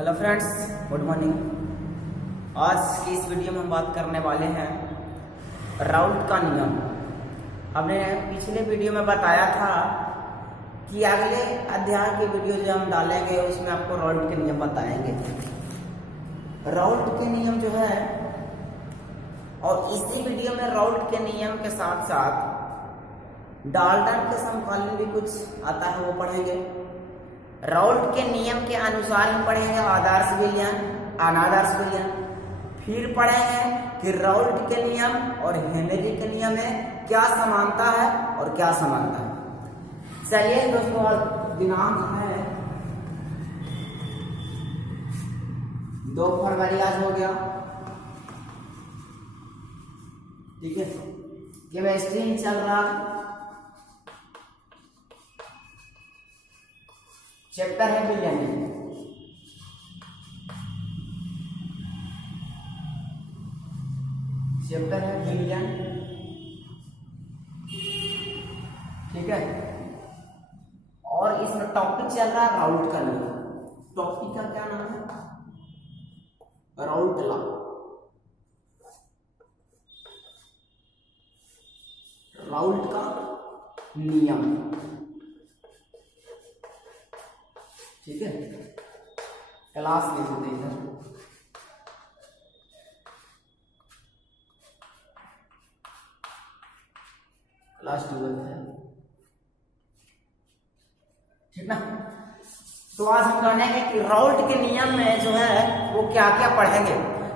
Hello friends, good morning. आज की इस वीडियो में हम बात करने वाले हैं राउल्ट का नियम। हमने पिछले वीडियो में बताया था कि अगले अध्याय के वीडियो जो हम डालेंगे उसमें आपको राउल्ट के नियम बताएंगे। राउल्ट के नियम जो है, और इसी वीडियो में राउल्ट के नियम के साथ साथ डाल्टन के समकालीन भी कुछ आता है, वो पढ़ेंगे। राउल्ट के नियम के अनुसार हम पढ़ेंगे आदर्श विलयन, अनादर्श विलयन। फिर पढ़ेंगे कि राउल्ट के नियम और हेनरी के नियम में क्या समानता है और क्या समानता है। चलिए दोस्तों, आज दिनांक है 2 फरवरी आज हो गया, ठीक है। केमिस्ट्री चल रहा, चैप्टर है विलयन। चैप्टर है विलयन, ठीक है। और इसमें टॉपिक चल रहा है राउल्ट का नियम। टॉपिक का क्या नाम है? Raoult law. राउल्ट का नियम, ठीक है। क्लास ले लेते हैं इधर। क्लास 12 है, ठीक ना। तो आज हम जानेंगे कि राउल्ट के नियम में जो है वो क्या क्या पढ़ेंगे।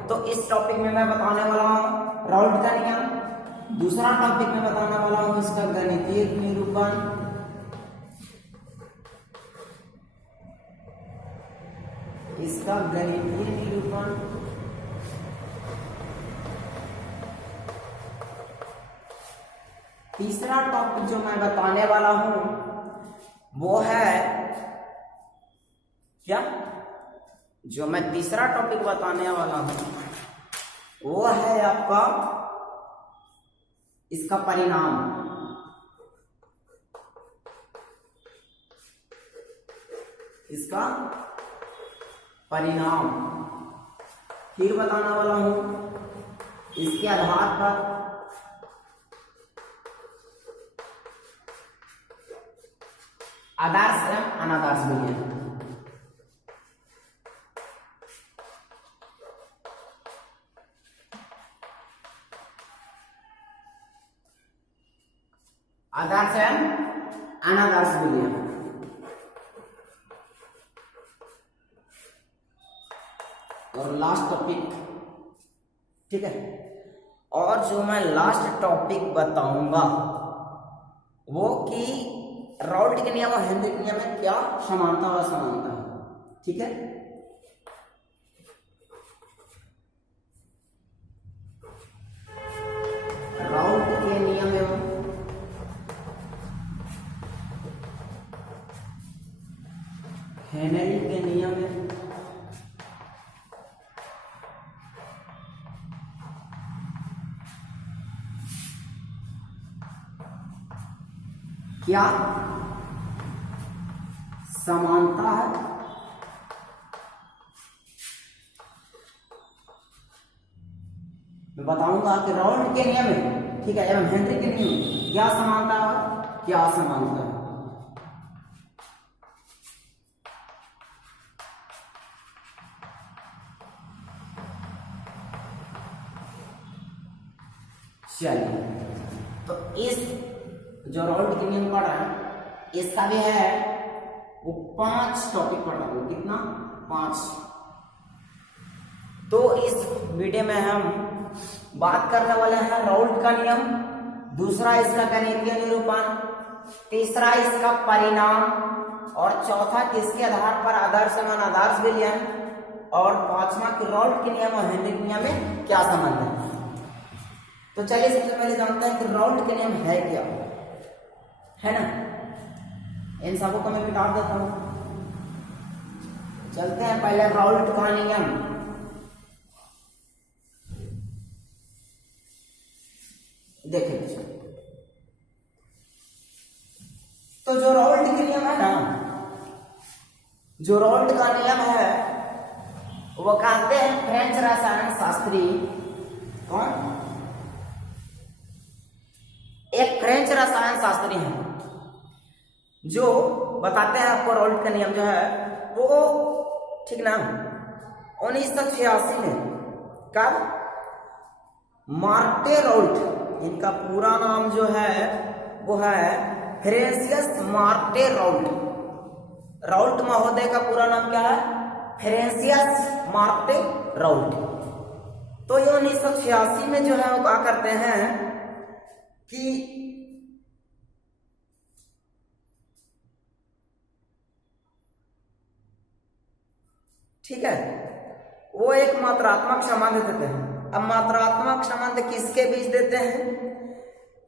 तो इस टॉपिक में मैं बताने वाला हूँ राउल्ट का नियम। दूसरा टॉपिक में बताने वाला हूँ इसका गणितीय निरूपण। इसका गणितीय निरूपण। तीसरा टॉपिक जो मैं बताने वाला हूं वो है क्या? जो मैं तीसरा टॉपिक बताने वाला हूं वो है आपका इसका परिणाम। इसका परिणाम फिर बताने वाला हूं। इसके आधार पर आदर्श एवं अनादर्श विलयन। आदर्श एवं अनादर्श विलयन। और लास्ट टॉपिक, ठीक है। और जो मैं लास्ट टॉपिक बताऊंगा वो कि राउल्ट के नियम और हेनरी के नियम में क्या समानता और असमानता है, ठीक है। राउल्ट के नियम एवं हेनरी के नियम में क्या समानता है मैं बताऊंगा कि राउल्ट के नियम में, ठीक है, एवं हेनरी के नियम में क्या समानता है क्या असमानता है। चलिए, तो इस जो राउल्ट के नियम पढ़ रहा है इसका भी है वो 5 टॉपिक पढ़ रहा हूं। कितना? 5। तो इस वीडियो में हम बात करने वाले हैं राउल्ट का नियम, दूसरा इसका गणितीय निरूपण, तीसरा इसका परिणाम, और चौथा किसके आधार पर आदर्श एवं अनादर्श विलयन, और 5वां कि राउल्ट के नियम और हेनरी के नियम में क्या संबंध है। तो चलिए सबसे पहले जानते हैं कि राउल्ट के नियम है क्या, है ना। इन सबों को मैं मिटा देता हूं। चलते हैं पहले राउल्ट का नियम। देखिए, तो जो राउल्ट के नियम है ना, जो राउल्ट का नियम है वो कहते हैं फ्रेंच रसायन शास्त्री। कौन? एक फ्रेंच रसायन शास्त्री हैं जो बताते हैं आपको राउल्ट का नियम जो है वो, ठीक ना, 1986 में। कब? मार्टे राउल्ट, इनका पूरा नाम जो है वो है फ्रेंसियस मार्टे राउल्ट। राउल्ट महोदय का पूरा नाम क्या है? फ्रेंसियस मार्टे राउल्ट। तो ये 1986 में जो है वो क्या करते हैं कि ठीक है, वो एक मात्रात्मक संबंध देते हैं। अब मात्रात्मक संबंध किसके बीच देते हैं?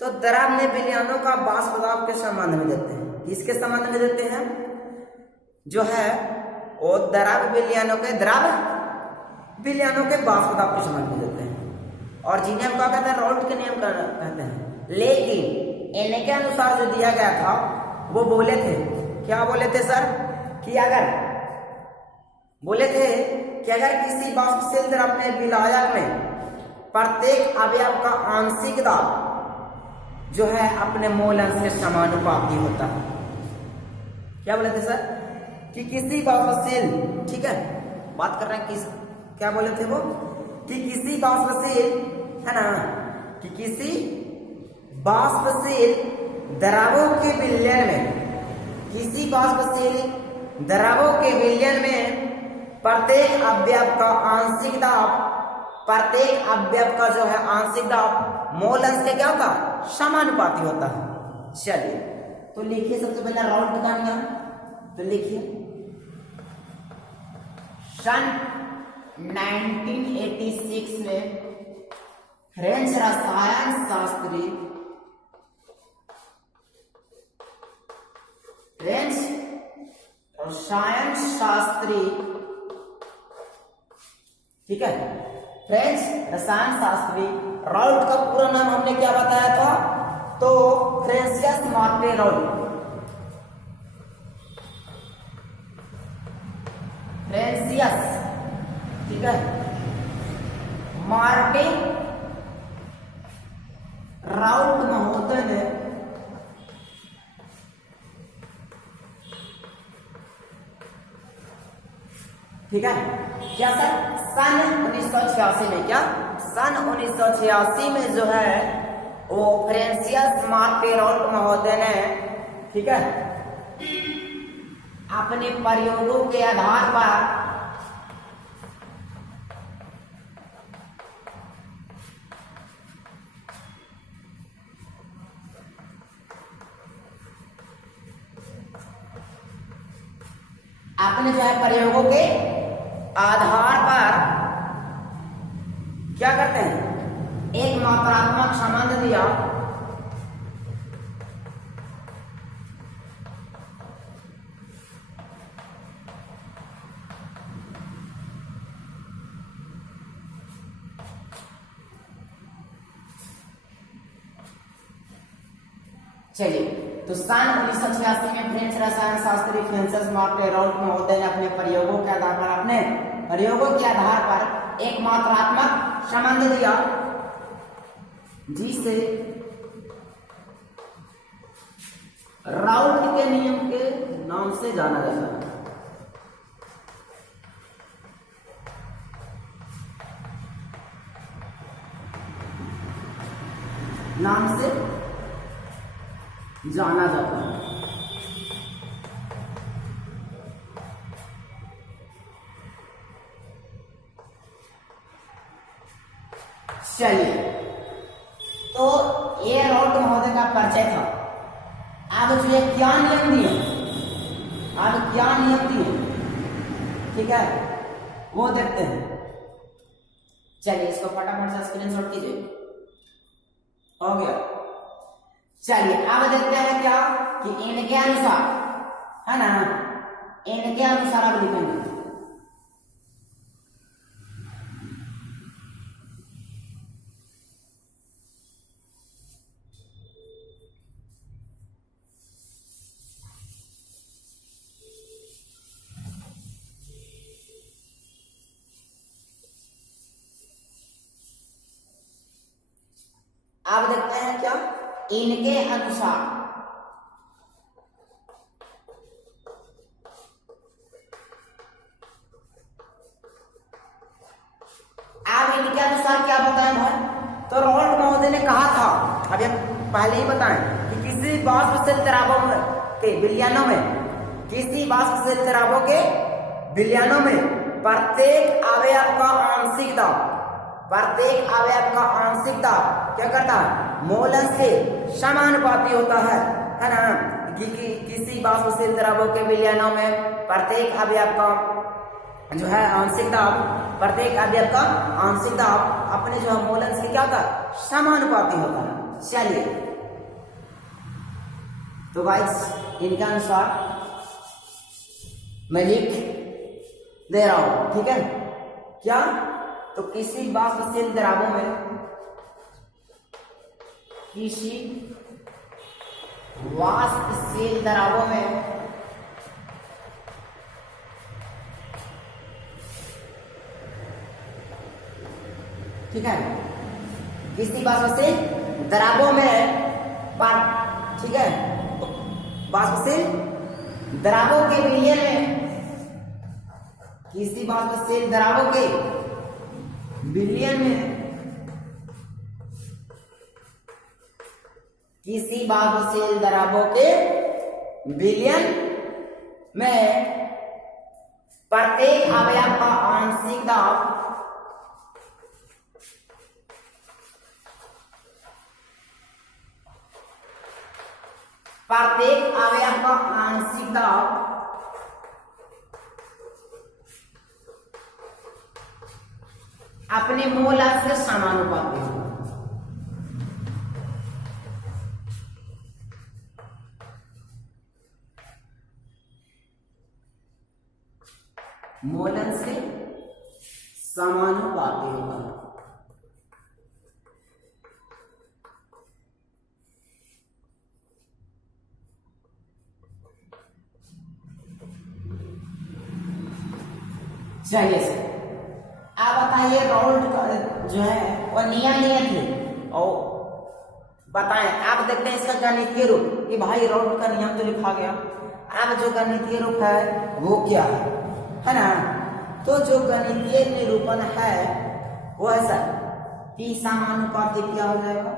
तो द्रव में विलयनों का वाष्प दाब के संबंध में देते हैं। किसके संबंध में देते हैं? जो है वो द्रव विलयनों के वाष्प दाब के संबंध में देते हैं। और जिन्हें हम क्या कहते हैं? राउल्ट के नियम कहते हैं। लेकिन इनके अनुसार जो दिया गया था वो बोले थे, क्या बोले थे सर? कि अगर बोले थे कि अगर किसी वाष्पशील द्रव में विलायक में प्रत्येक अवयव का आंशिक दाब जो है अपने मोल अंश के समानुपाती होता है। क्या बोले थे सर? कि किसी वाष्पशील, ठीक है, बात कर रहे हैं किस, क्या बोले थे वो? कि किसी वाष्पशील, है ना, कि किसी वाष्पशील द्रवों के विलयन में, किसी वाष्पशील द्रवों के विलयन में प्रत्येक अवयव का आंशिक दाब, प्रत्येक अवयव का जो है आंशिक दाब मोल अंश के क्या होता? समानुपाती होता है। चलिए तो लिखिए सबसे पहले राउल्ट का नियम। तो लिखिए सन 1986 में फ्रेंच रसायन शास्त्री, ठीक है, फ्रेंच रसायन शास्त्री राउल्ट का पूरा नाम हमने क्या बताया था? तो फ्रेंसियस मार्टे राउल्ट। फ्रेंसियस, ठीक है, मार्टे राउल्ट महोदय ने ठीक है क्या सर? सन 1986 में, क्या सन 1986 में जो है वो फ्रेंसियस मार्टे राउल्ट महोदय ने, ठीक है, अपने प्रयोगों के आधार पर अपने जो है प्रयोगों के आधार पर क्या करते हैं? एक मात्रात्मक संबंध दिया, चलिए तो सन 1986 में फ्रेंच रसायन शास्त्री फ्रांसिस मार्टे राउल्ट महोदय ने अपने प्रयोगों के आधार पर एक मात्रात्मक संबंध दिया जिसे राउल्ट के नियम के नाम से जाना जाता है। नाम से जाना जाता है। चलिए तो ये राउल्ट महोदय का परिचय था। अब जो ये क्या नियम दिए, ठीक है, वो देखते हैं। चलिए इसको फटाफट से स्क्रीनशॉट कीजिए। हो गया। चलिए अब देखते हैं क्या कि इनके अनुसार, है ना, इनके अनुसार अब लिखेंगे। अब देखते हैं क्या इनके अनुसार। अब इनके अनुसार क्या बताएं भाई, तो राउल्ट महोदय ने कहा था, अभी हम पहले ही बताएं कि किसी वाष्पशील तराबों के विलयनों में, किसी वाष्पशील तराबों के विलयनों में प्रत्येक अवयव का आंशिक दाब, प्रत्येक अवयव का आंशिक दाब क्या करता है, मोलन से समानुपाती होता है ना। किसी वाष्पशील तराबों के विलयनों में प्रत्येक अवयव का जो है आंशिक दाब, प्रत्येक अवयव का आंशिक दाब अपने जो है मोलन से क्या होता है, समानुपाती होता है। चलिए तो गाइस इनके अनुसार मैं लिख दे रहा हूं, ठीक है क्या, तो किसी वाष्पशील द्रव्यों में, किसी वाष्पशील द्रव्यों में ठीक है, किसी वाष्पशील द्रव्यों में ठीक है, वाष्पशील द्रव्यों के विलयन में, किसी वाष्पशील द्रव्यों के विलयन में, किसी वाष्पशील द्रव्यों के विलयन में प्रत्येक अवयव का आंशिक दाब, प्रत्येक अवयव का आंशिक दाब अपने मोलर से समानुपाती होगा। मोलन से समानुपाती होगा। चलिए सर, आप बताइए राउल्ट का जो है वो नियम लिए थे और बताएं। आप देखते हैं इसका गणितीय रूप कि भाई राउल्ट का नियम तो लिखा गया, अब जो गणितीय रूप है वो क्या है ना। तो जो गणितीय निरूपण है वो है सर P समानुपाती क्या हो जाएगा,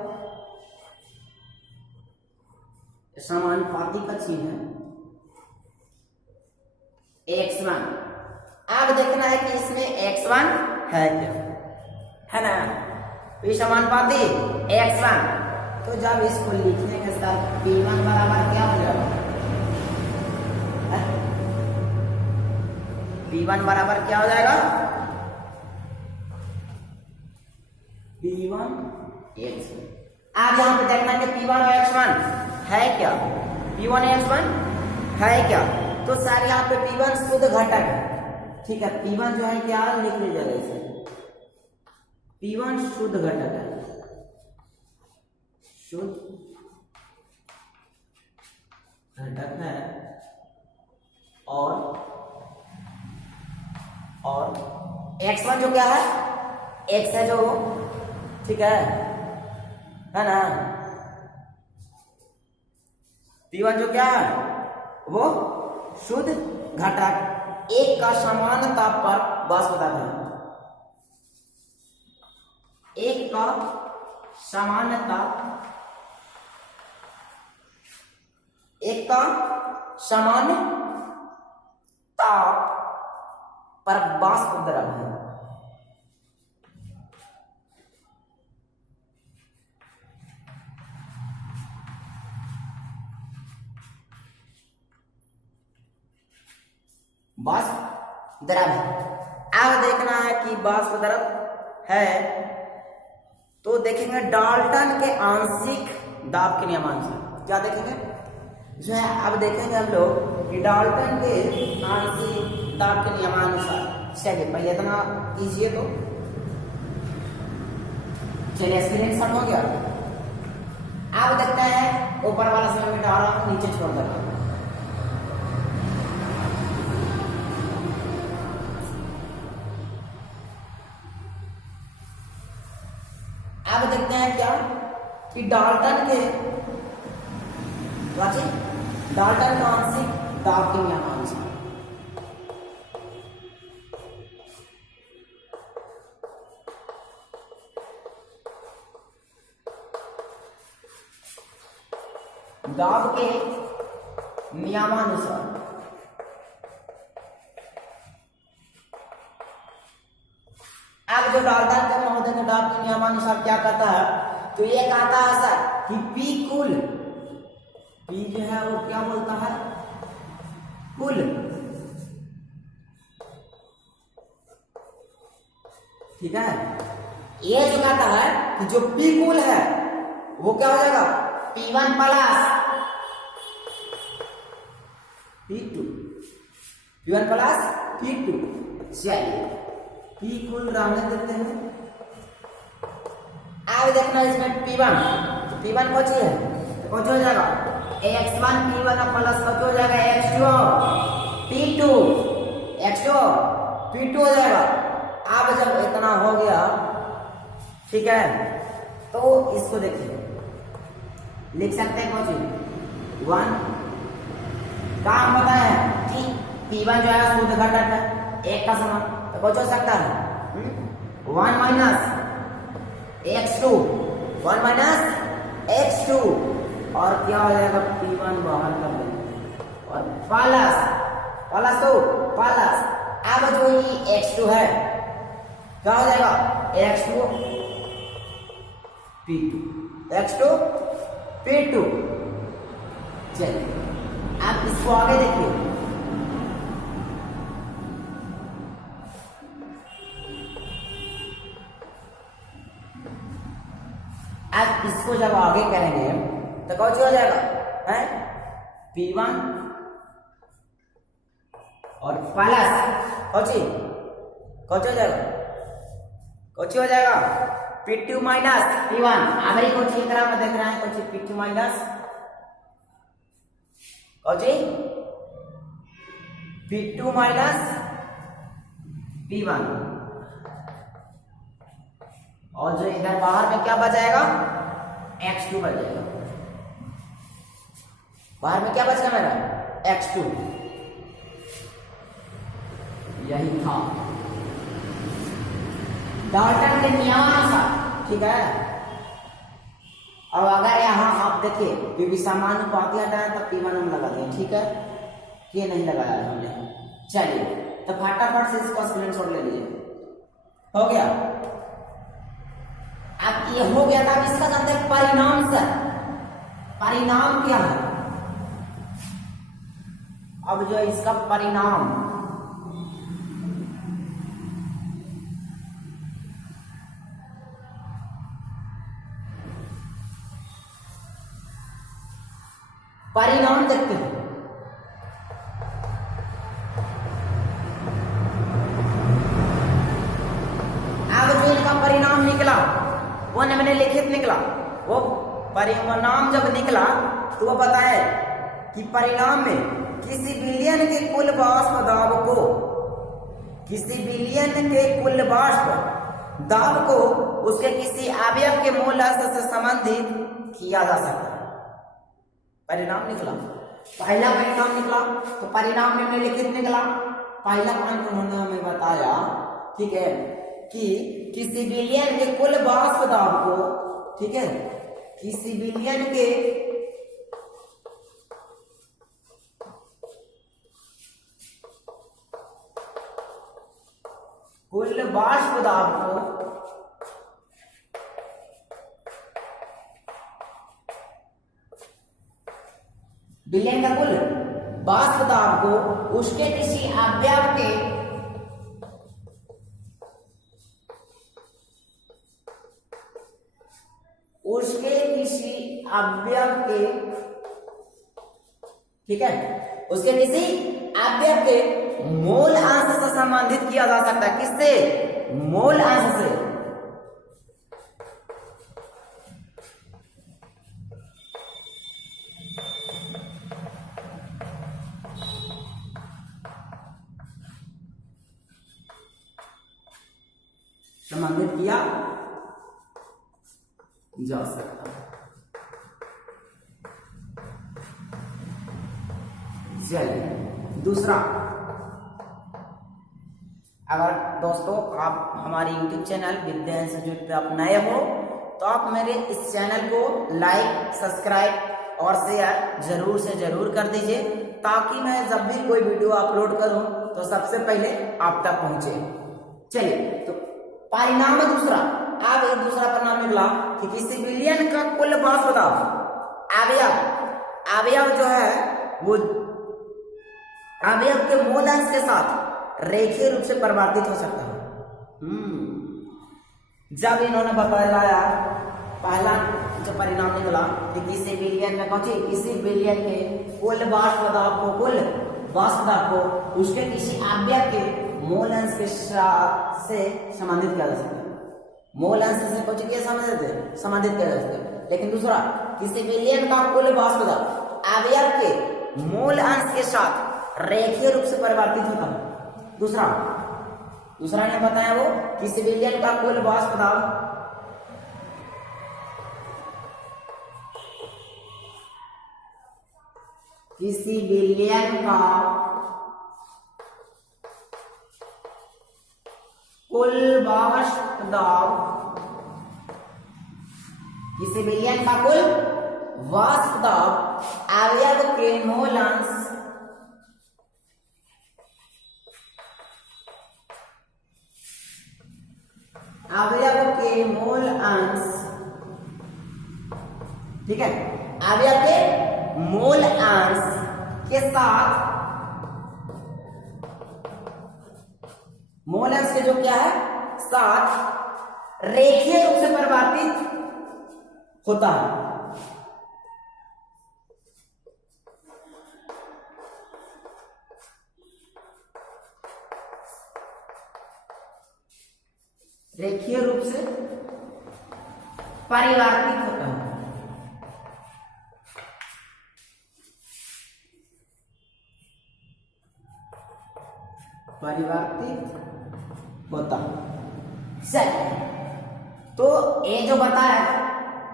समानुपाती का चिन्ह है x1। अब देखना है कि इसमें x1 है क्या, है ना, P समानुपाती x1। तो जब इसको लिखने के साथ P1 बराबर क्या हो जाएगा, P1 बराबर क्या हो जाएगा, P1 x1। अब यहाँ पे देखना है कि P1 और x1 है क्या, P1 x1 है क्या। तो सर यहाँ पे P1 शुद्ध घटक है, ठीक है। P1 जो है क्या लिख लीजिएगा इसे, P1 शुद्ध घटक है, शुद्ध घटक है। और x1 जो क्या है, x है जो, ठीक है ना। P1 जो क्या है वो शुद्ध घटक एक का समान ताप पर वाष्प पदार्थ है, एक का समान ताप, एक का समान ताप पर वाष्प द्रव है। वाष्प द्रव है। अब देखना है कि वाष्प द्रव है तो देखेंगे डाल्टन के आंशिक दाब के नियमानुसार। क्या देखेंगे जो है, अब देखेंगे हम लोग कि डाल्टन के आंशिक दाब के नियमानुसार। चलिए पहले इतना कीजिए, तो चलिए स्क्रीन शॉट हो गया। अब देखते हैं ऊपर वाला समय में डाल रहा हूं, नीचे छोड़ दे रहा हूं। अब देखते हैं क्या डाल्टन के डाल्टन का आंशिक दाब के नियमानुसार दाब के नियमानुसार अब जो डाल्टन के महोदय के दाब के नियमानुसार क्या कहता है, तो ये कहता है सर कि पी कुल, पी जो है वो क्या बोलता है, कुल ठीक है। ये जो कहता है कि जो पी कुल है वो क्या हो जाएगा, P1 plus P2, P1 plus P2। चलिए पी कुल रहने देते हैं। अब देखना इसमें P1, तो P1 कौन सी है, तो कौन हो जाएगा X1 P1 प्लस कौन हो जाएगा X2 P2, X2 P2 हो जाएगा। अब जब इतना हो गया ठीक है, तो इसको देखिए लिख सकते हैं कौन सी 1 का हम बताए हैं कि P1 जो है शुद्ध घटक है, एक का समान, तो कौन हो सकता है 1 माइनस X2, 1 माइनस X2 और क्या हो जाएगा P1 बाहर कर देंगे और प्लस प्लस तो प्लस। अब जो ये X2 है क्या हो जाएगा X2 P2, X2 P2। चलिए आप इसको आगे देखिए, अब इसको जब आगे करेंगे तो कौन सी हो जाएगा है P1 और प्लस कौन सी हो जाएगा, कौन सी हो जाएगा P2 माइनस P1। आगे कौन सी एकरा में देख रहे हैं, कौन सी P2 माइनस कौन सी P2 माइनस P1 और जो इधर बाहर में क्या बचाएगा X2 बचेगा। बाहर में क्या बचेगा मेरा X2, यही था डाल्टन के नियमानुसार ठीक है। अब अगर यहाँ आप देखिए क्योंकि सामान्य पाती हटाया तो P1 हम लगा दें ठीक है, ये नहीं लगाया है हमने। चलिए तो फटाफट से इसको स्क्रीनशॉट ले लीजिए, हो गया। अब ये हो गया था, अब इसका जानते हैं परिणाम सर, परिणाम क्या है। अब जो इसका परिणाम देखते हैं। अब जो इनका परिणाम निकला वो मैंने लिखित निकला, वो परिणाम जब निकला तो वो बताए कि परिणाम में किसी विलयन के कुल वाष्प दाब को, किसी विलयन के कुल वाष्प दाब को उसके किसी अवयव के मोल से संबंधित किया जा सकता है। परिणाम निकला, पहला परिणाम निकला तो परिणाम में निम्नलिखित निकला। पहला पॉइंट उन्होंने हमें बताया ठीक है कि किसी विलयन के कुल वाष्प दाब को ठीक है, किसी विलयन के कुल वाष्प दाब को विलयन का कुल वाष्प दाब को उसके किसी अवयव के ठीक है, उसके किसी अवयव के मोल अंश से संबंधित किया जा सकता है। किससे? मोल अंश से। संबंधित किया जा सकता है। चलिए दूसरा, अगर दोस्तों आप हमारे YouTube चैनल विद्या इंस्टीट्यूट पे आप नए हो तो आप मेरे इस चैनल को लाइक, सब्सक्राइब और शेयर जरूर से जरूर कर दीजिए, ताकि मैं जब भी कोई वीडियो अपलोड करूं तो सबसे पहले आप तक पहुंचे। चलिए तो परिणाम है दूसरा। अब एक दूसरा परिणाम निकला कि किसी विलयन का कुल मास बताओ। अवयव जो है वो अवयव के मूल अंश के साथ रेखीय रूप से परिवर्तित हो सकता है। जब इन्होंने बताया पहला जो परिणाम निकला कि किसी विलयन में किसी विलयन के कुल वाष्प दाब को उसके किसी अवयव के मूल अंश के साथ से संबंधित किया जा सकता है। मूल अंश से कुछ क्या संबंधित किया जा सकता है। लेकिन दूसरा, किसी विलयन का कुल वाष्प दाब अवयव के मूल अंश के साथ रेखीय रूप से परिवर्तित होता है। दूसरा ने बताया वो किसी विलयन का कुल वाष्प दाब किसी विलयन का कुल वाष्प दाब किसी विलयन का कुल वाष्प दाब अवयव के मूल अंश ठीक है, अवयव के मूल अंश के साथ मूल अंश के जो क्या है साथ रेखीय रूप से परिवर्तित होता है। रेखीय रूप से परिवर्तित होता है। चलिए तो ये जो बताया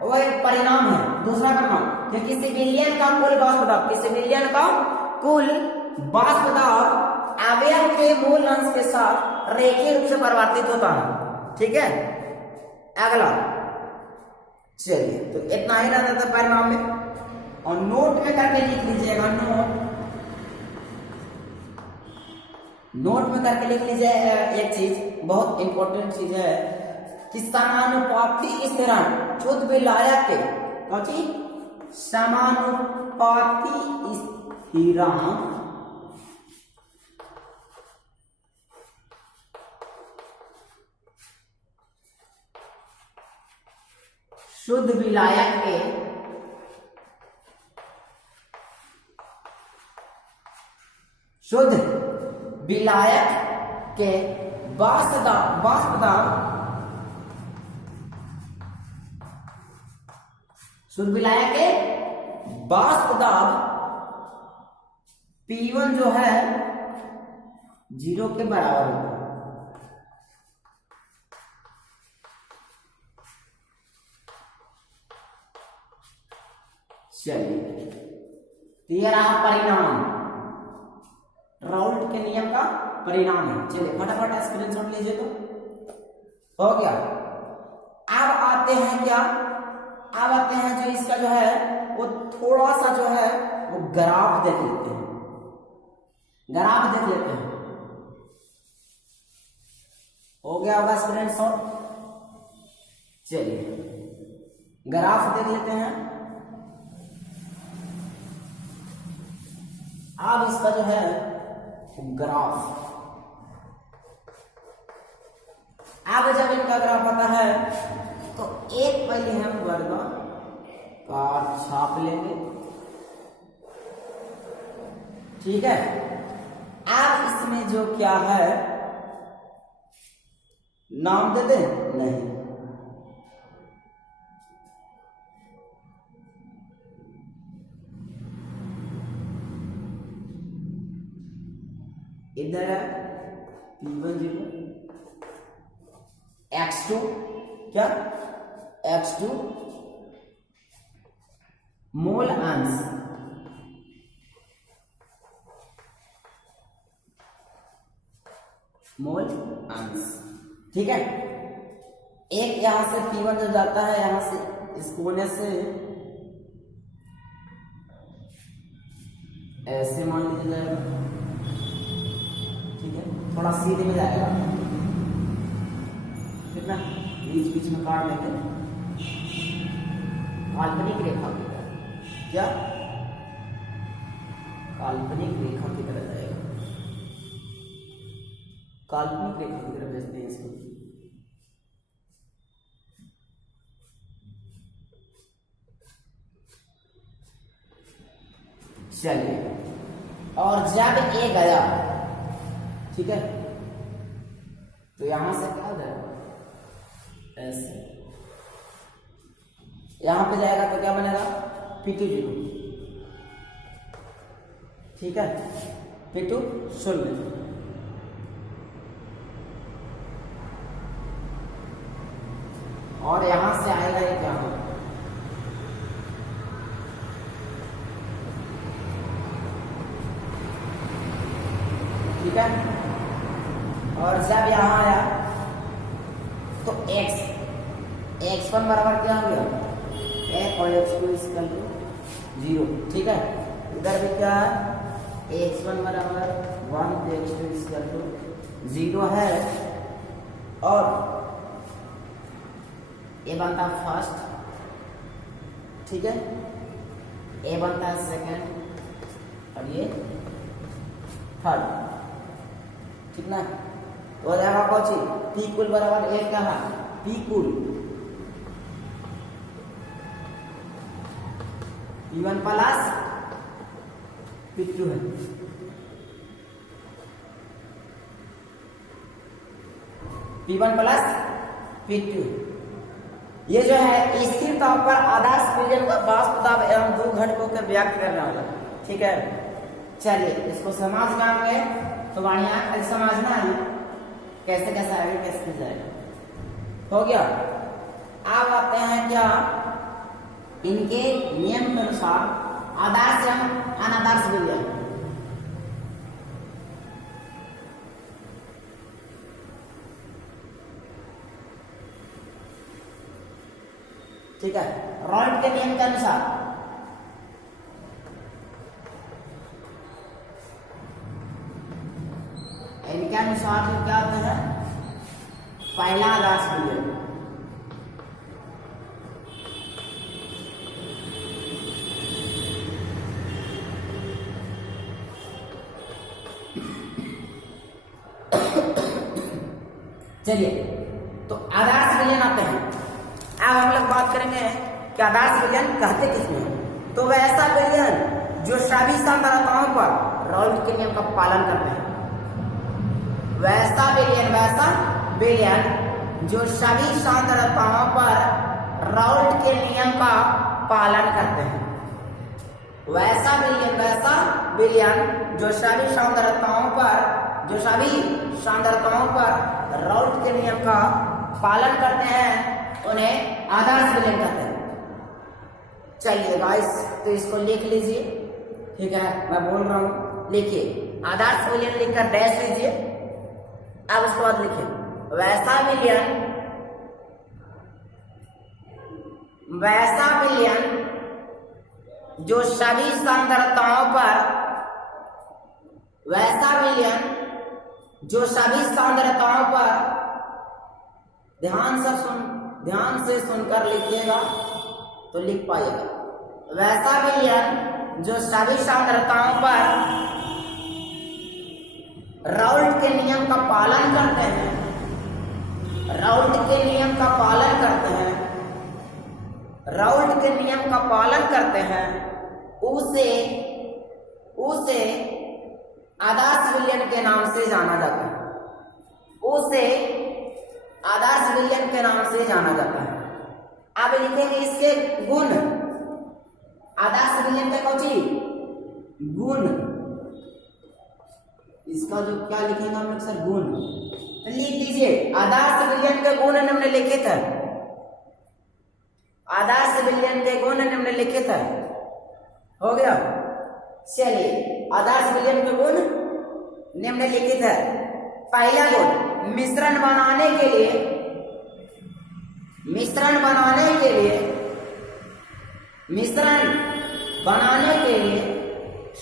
वो एक परिणाम है। दूसरा परिणाम कि किसी विलयन का कुल वाष्प दाब अवयव के मूल अंश के साथ रेखीय रूप से परिवर्तित होता है। ठीक है, अगला चलिए तो इतना ही रहता था परिणाम में, और नोट में करके लिख लीजिएगा। नोट में करके लिख लीजिए एक चीज, बहुत इंपॉर्टेंट चीज है कि समानुपाती स्थिरांक शुद्ध विलायक के समानुपाती स्थिरांक शुद्ध विलायक के वाष्प दाब शुद्ध विलायक के वाष्प दाब P1 जो है 0 के बराबर होगा। चलिए तो ये रहा परिणाम, राउल्ट के नियम का परिणाम है। चलिए फटाफट स्क्रीनशॉट लीजिए तो हो गया। अब आते हैं जो इसका जो है वो थोड़ा सा जो है वो ग्राफ देख लेते हैं। हो गया होगा स्क्रीनशॉट। चलिए ग्राफ देख लेते हैं। अब इसका जो है ग्राफ, अब जब इनका ग्राफ आता है तो एक पहले हम वर्ग का छाप लेंगे। ठीक है, अब इसमें जो क्या है नाम दे दें? नहीं, इधर है P1 0 x2 क्या x2 मूल अंश मोल अंश। ठीक है, एक यहां से P1 जो जाता है यहां से इस कोने से ऐसे मान लीजिए जाएगा। ठीक है, थोड़ा सीधे में जाएगा, कितना बीच बीच में काट लेंगे काल्पनिक रेखा की तरह। क्या काल्पनिक रेखा की तरह जाएगा, काल्पनिक रेखा की तरह भेजते हैं इसको। चलिए, और जब ये गया, ठीक है, तो यहां से क्या गया ऐसे, यहां पे जाएगा तो क्या बनेगा P2 0। ठीक है, P2 0। और यहां से आएगा ये क्या होगा, ठीक है, और जब यहां आया तो x1 बराबर क्या हो गया एक और x2 इक्वल टू 0। ठीक है, इधर भी क्या है x1 बराबर 1 तो x2 इक्वल टू 0 है, और ये बनता फर्स्ट, ठीक है, ये बनता है सेकंड, और ये थर्ड। ठीक ना, तो हो जाएगा कौची P कुल बराबर एक क्या है P कुल P1 प्लस P2 है। P1 प्लस P2 ये जो है स्थिर तौर पर आदर्श विलयन का वास्तव दाब एवं दो घटकों के व्यक्त करने वाला। ठीक है, चलिए इसको समझ जाएंगे तो बढ़िया समझना है कैसे कैसे आगे कैसे जाएगा। हो गया, अब आते हैं क्या इनके नियम के अनुसार आदर्श एवं अनादर्श विलयन। ठीक है, रॉल्ट के नियम के अनुसार इनके अनुसार तो क्या होता है पहला आदर्श विलयन, चलिए तो आदर्श विलयन आते हैं। अब हम लोग बात करेंगे कि आदर्श विलयन कहते किसमें। तो वैसा विलयन जो सभी सांद्रताओं पर रॉल्ट के नियम का पालन करते हैं, वैसा विलयन जो सभी सांद्रताओं पर रॉल्ट के नियम का पालन करते हैं, वैसा विलयन जो सभी सांद्रताओं पर रॉल्ट के नियम का पालन करते हैं उन्हें आदर्श विलयन कहते हैं। चलिए गाइस, तो इसको लिख लीजिए। ठीक है, मैं बोल रहा हूं, लिखिए आदर्श विलयन लिखकर डैश लीजिए। अब उसके बाद लिखिए वैसा विलयन जो सभी सांद्रताओं पर ध्यान से सुनकर लिखिएगा तो लिख पाइएगा। वैसा विलयन जो सभी सांद्रताओं पर राउल्ट के नियम का पालन करते हैं, उसे आदर्श विलयन के नाम से जाना जाता है। अब लिखेंगे इसके गुण, आदर्श विलयन के कौची गुण, इसका जो क्या लिखेंगे हम लोग सर गुण, लिख दीजिए आदर्श विलयन के गुण निम्नलिखित है। हो गया। चलिए आदर्श विलयन के गुण निम्नलिखित है। पहला गुण मिश्रण बनाने के लिए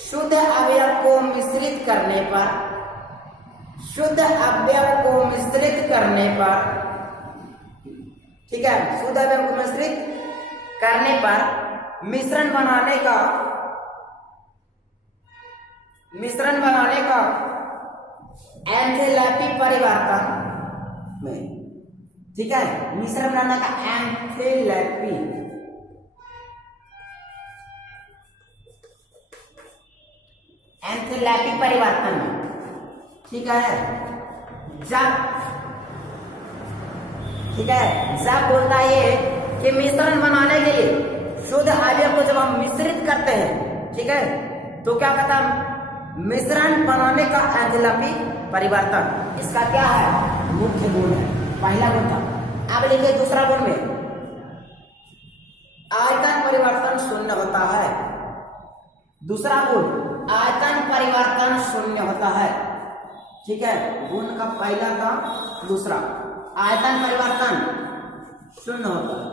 शुद्ध अवयव को मिश्रित करने पर ठीक है, शुद्ध अवयव को मिश्रित करने पर मिश्रण बनाने का एंथैल्पी परिवर्तन में, ठीक है, मिश्रण बनाने का एंथैल्पी परिवर्तन में, ठीक है, जब बोलता है ये कि मिश्रण बनाने के लिए शुद्ध अवयव को जब हम मिश्रित करते हैं, ठीक है, तो क्या कहता है, मिश्रण बनाने का एंथैल्पी परिवर्तन, इसका क्या है, मुख्य गुण है, पहला गुण था। अब लिखिए दूसरा गुण में आयतन परिवर्तन शून्य होता है। दूसरा गुण आयतन परिवर्तन शून्य होता है, ठीक है, गुण का पहला था, दूसरा आयतन परिवर्तन शून्य होता है।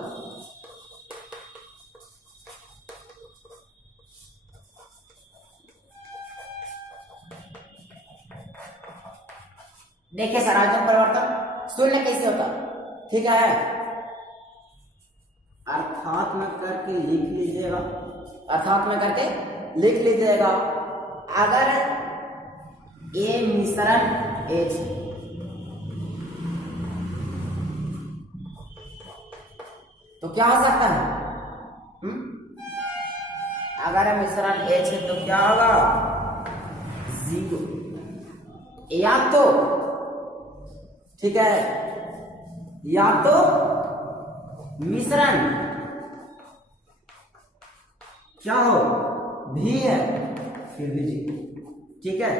देखिए सर, आयतन परिवर्तन शून्य कैसे होता, ठीक है, अर्थात में करके लिख लीजिएगा, अगर ये मिश्रण H तो क्या हो सकता है, अगर मिश्रण H है तो क्या होगा, 0, या तो, ठीक है, या तो मिश्रण क्या हो, भी है, फिर भी 0, ठीक है,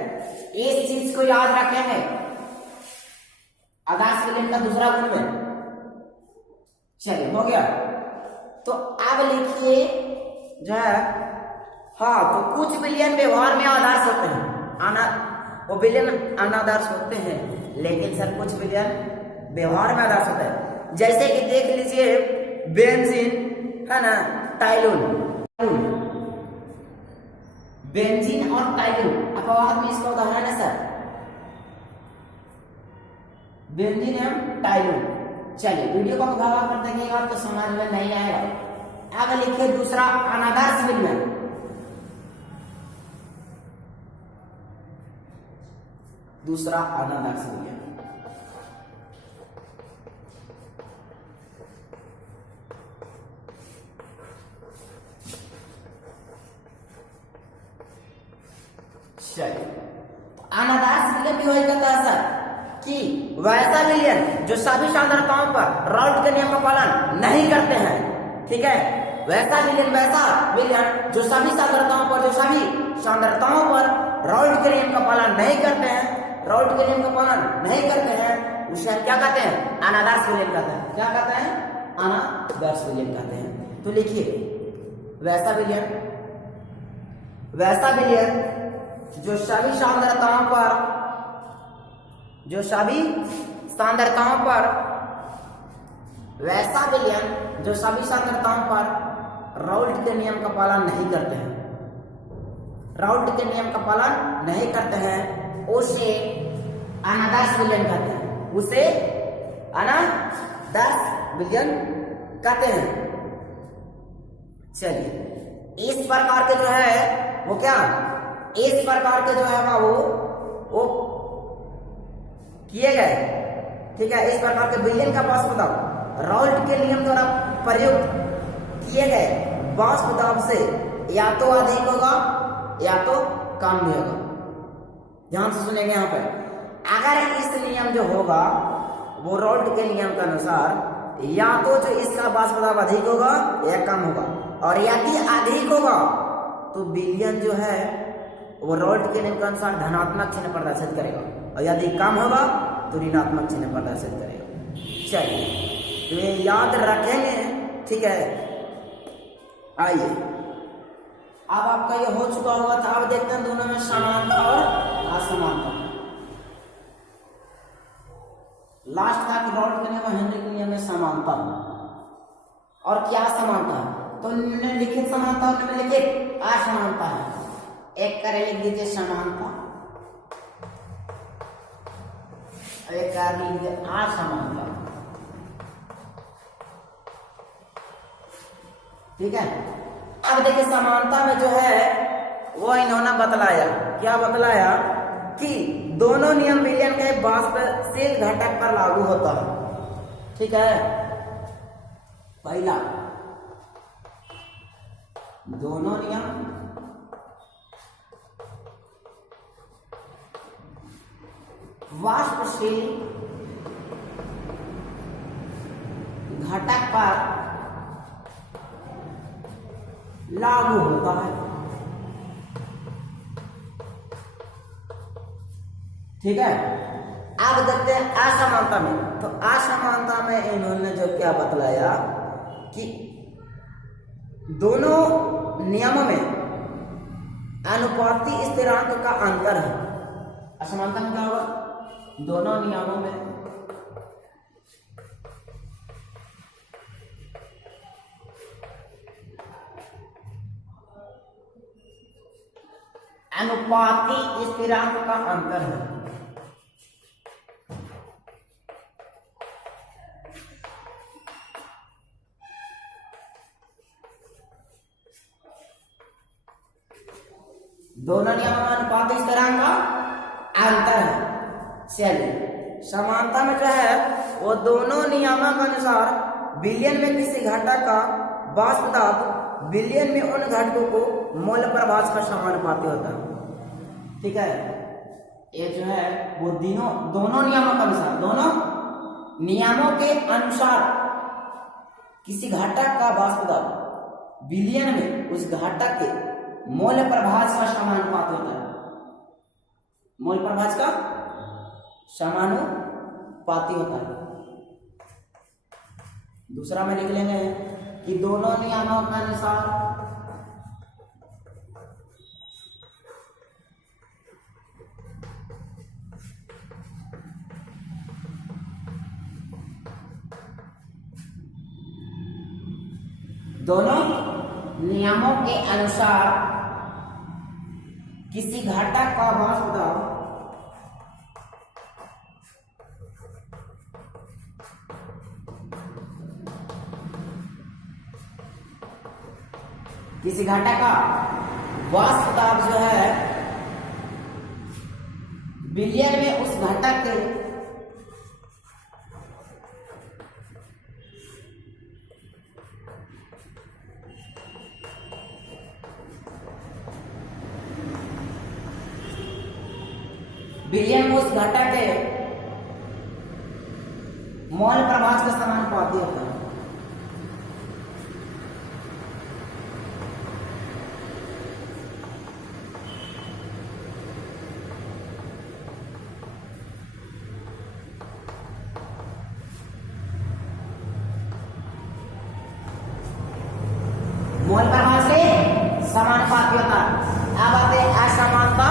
इस चीज को याद रखेंगे आदर्श विलयन का दूसरा गुण में। चलिए हो गया, तो अब लिखिए जो है, हाँ, तो कुछ विलयन व्यवहार में आदर्श होते हैं, वो विलयन अनादर्श होते हैं, लेकिन सर कुछ विलयन व्यवहार में आदर्श होता है, जैसे कि देख लीजिए बेंजीन है ना, टाइलून, बेंजीन और टाइलून अपवाद में इसका उदाहरण है सर, बेंजीन एवं टाइलून। चलिए वीडियो को गौर कर देखिएगा तो समझ में नहीं आएगा। अब लिखिए दूसरा अनादर्श विलयन, दूसरा अनादर्श विलयन, अनादर्श विलयन भी वही कहता है सर कि वैसा विलयन जो सभी सांद्रताओं पर राउल्ट के नियम का पालन नहीं करते हैं, ठीक है, वैसा विलयन जो सभी सांद्रताओं पर राउल्ट के नियम का पालन नहीं करते हैं, उसे क्या कहते हैं, अनादर्श विलयन कहते हैं। क्या कहते हैं, अनादर्श विलयन कहते हैं। तो लिखिए वैसा विलयन जो सभी सांद्रताओं पर वैसा विलयन जो सभी सांद्रताओं पर राउल्ट के नियम का पालन नहीं करते हैं, उसे अनादर्श विलयन कहते हैं। चलिए इस प्रकार के जो है वो क्या, इस प्रकार के जो है वो किए गए, ठीक है, इस प्रकार के विलयन का वाष्प दाब राउल्ट के नियम द्वारा प्रयुक्त किए गए वाष्प दाब से या तो अधिक होगा या तो कम भी होगा। ध्यान से सुनेंगे यहाँ पे, अगर इस नियम जो होगा वो राउल्ट के नियम के अनुसार या तो जो इसका वाष्प दाब अधिक होगा या कम होगा, और यदि अधिक होगा तो विलयन जो है वो राउल्ट के नियम के अनुसार धनात्मक चिन्ह प्रदर्शित करेगा, और यदि कम होगा तो ऋणात्मक चिन्ह प्रदर्शित करेगा। चलिए तो ये याद रखेंगे, ठीक है। आइए अब आपका ये हो चुका होगा, तो अब देखते हैं दोनों में समानता और असमानता। लास्ट था कि राउल्ट के नियम और हेनरी के नियम में समानता और क्या समानता है। तो निम्नलिखित समानता और निम्नलिखित असमानता है। एक करे लिख दीजिए समानता, एक कर लीजिए असमानता। ठीक है, अब देखिए समानता में जो है वो इन्होंने बतलाया, क्या बतलाया कि दोनों नियम विलयन के वाष्पशील घटक पर लागू होता है। ठीक है, पहला दोनों नियम वाष्पशील घटक पर लागू होता है। ठीक है, अब देखते हैं असमानता में। तो असमानता में इन्होंने जो क्या बतलाया कि दोनों नियमों में अनुपाती स्थिरांक का अंतर है। असमानता में क्या होगा, दोनों नियमों में अनुपाती स्थिरांक का अंतर है। दोनों नियमों में अनुपाती स्थिरांक का अंतर है। चलिए, समानता में जो है वो दोनों नियमों के अनुसार विलयन में किसी घटक का वाष्प दाब विलयन में उन घटकों को मोल प्रभाव का समानुपाती होता है। ठीक है, ये जो है वो दोनों नियमों के अनुसार, दोनों नियमों के अनुसार किसी घटक का वाष्प दाब विलयन में उस घटक के मोल प्रभाव का समानुपाती होता है। मोल प्रभाव का समानुपाती होता है। दूसरा में लिख लेंगे कि दोनों नियमों के अनुसार दोनों नियमों के अनुसार किसी घटक का वाष्प दाब किसी घटक का वाष्प दाब जो है विलयन में उस घटक के विलयन में उस घटक के मोल प्रभाव के समानुपाती होता है। मोल प्रभाव से समानुपाती होता है। अब आते हैं असमानता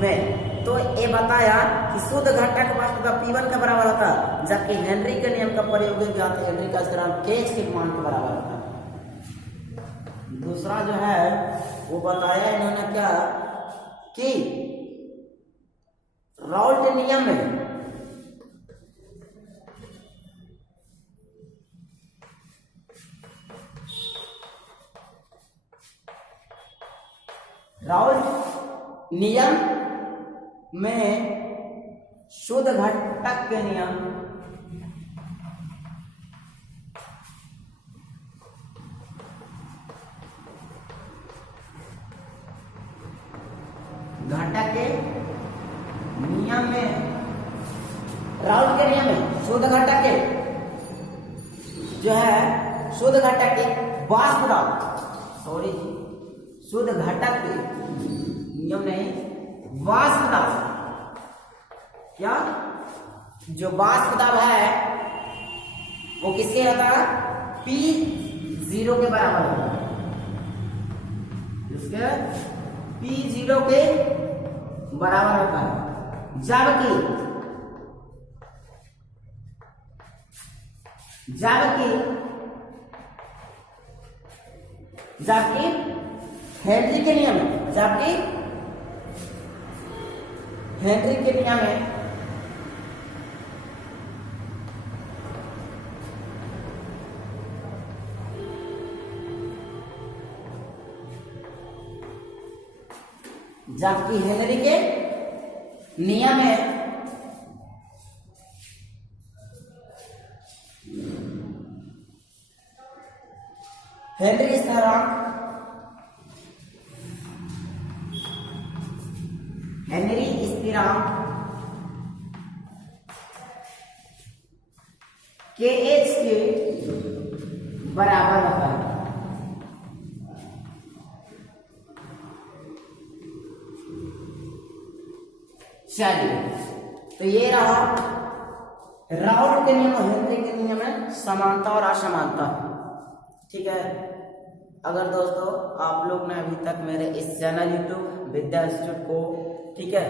में। तो ये बताया कि शुद्ध घटक वाष्प दाब P1 के बराबर होता है, जबकि हेनरी के नियम का प्रयोग हेनरी का स्थिरांक Kh के मान के बराबर होता है। दूसरा जो है वो बताया इन्होंने क्या कि राउल्ट नियम में राउल्ट नियम में शुद्ध घटक के नियम घटक के नियम में राउल्ट के नियम में शुद्ध घटक के जो है शुद्ध घटक के वाष्प दाब शुद्ध घटक के नियम नहीं वाष्प दाब, क्या जो वाष्प दाब है वो किसके होता है, P0 के बराबर होता है। इसके P0 के बराबर होता है, जबकि जबकि हेनरी के नियम में, जबकि हेनरी के नियम में हेनरी स्थिरांक kh के बराबर होता है। चलिए, तो ये रहा राउल्ट के नियम और हेनरी के नियम में समानता और असमानता। ठीक है, अगर दोस्तों आप लोग ने अभी तक मेरे इस चैनल यूट्यूब विद्या इंस्टीट्यूट को, ठीक है,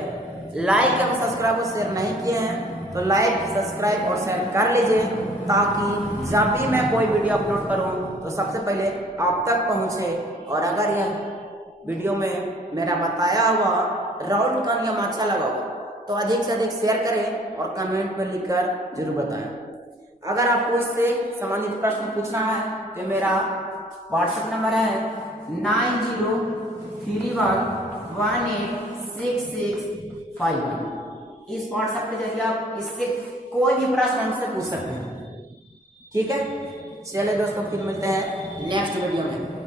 लाइक एवं सब्सक्राइब और शेयर नहीं किए हैं तो लाइक सब्सक्राइब और शेयर कर लीजिए, ताकि जब भी मैं कोई वीडियो अपलोड करूं तो सबसे पहले आप तक पहुंचे। और अगर यह वीडियो में मेरा बताया हुआ राउल्ट का नियम अच्छा लगा तो अधिक से अधिक शेयर करें और कमेंट में लिखकर जरूर बताएं। अगर आपको इससे संबंधित प्रश्न पूछना है तो मेरा व्हाट्सएप नंबर है 9031186651। इस व्हाट्सएप पे जाके आप इससे कोई भी प्रश्न हमसे पूछ सकते हैं। ठीक है, चलिए दोस्तों, फिर मिलते हैं नेक्स्ट वीडियो में।